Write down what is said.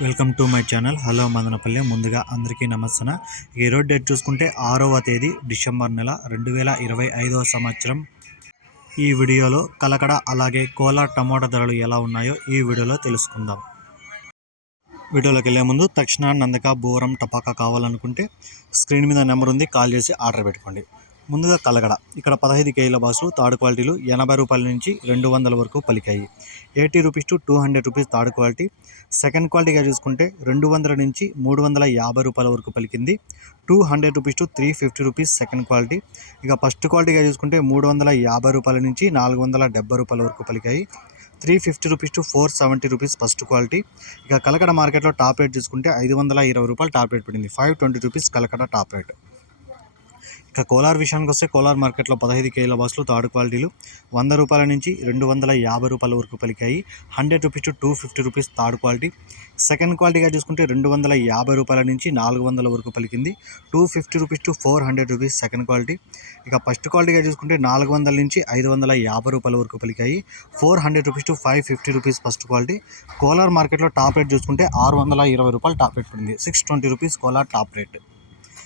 Welcome to my channel. Hello Madanapalle. ముందుగా అందరికీ నమస్తన ఈరోజు డేట్ చూసుకుంటే ఆరవ తేదీ డిసెంబర్ నెల రెండు వేల ఇరవై ఐదవ సంవత్సరం. ఈ వీడియోలో కలకడ అలాగే కోలా టమోటా ధరలు ఎలా ఉన్నాయో ఈ వీడియోలో తెలుసుకుందాం. వీడియోలోకి వెళ్ళే ముందు తక్షణ నందక బోరం టపాకా కావాలనుకుంటే స్క్రీన్ మీద నెంబర్ ఉంది కాల్ చేసి ఆర్డర్ పెట్టుకోండి. ముందుగా కలగడ. ఇక్కడ పదహైదు కేజీల బాసులు థర్డ్ క్వాలిటీలు ఎనభై రూపాయల నుంచి రెండు వందల వరకు పలికాయి. Eighty rupees to two hundred rupees third quality. Second క్వాలిటీగా చూసుకుంటే రెండు వందల నుంచి మూడు వందల యాభై రూపాయల వరకు పలికింది. Two hundred rupees to three fifty rupees second quality. ఇక ఫస్ట్ క్వాలిటీగా చూసుకుంటే మూడు వందల యాభై రూపాయల నుంచి నాలుగు వందల డెబ్బై రూపాయల వరకు పలికాయి. Three fifty rupees to four seventy rupees first quality. ఇక కలకడ మార్కెట్లో టాప్ రేట్ చూసుకుంటే ఐదు వందల ఇరవై రూపాయలు టాప్ రేట్ పడింది. Five twenty rupees Kalakada top rate. ఇక కోలార్ విషయానికి వస్తే కోలార్ మార్కెట్లో పదహైదు కేజీల బస్సులు థర్డ్ క్వాలిటీలు వంద రూపాయల నుంచి రెండు వందల యాభై రూపాయల వరకు పలికాయి. Hundred rupees to two fifty rupees third quality. Second క్వాలిటీగా చూసుకుంటే రెండు వందల యాభై రూపాయల నుంచి నాలుగు వందల వరకు పలికింది. Two fifty rupees to four hundred rupees second quality. ఇక ఫస్ట్ క్వాలిటీగా చూసుకుంటే నాలుగు వందల నుంచి ఐదు వందల యాభై రూపాయల వరకు పలికాయి. Four hundred rupees to five fifty rupees first quality. Kolar మార్కెట్లో టాప్ రేట్ చూసుకుంటే ఆరు వందల ఇరవై రూపాయలు టాప్ రేట్ పడింది. Six twenty rupees Kolar top rate.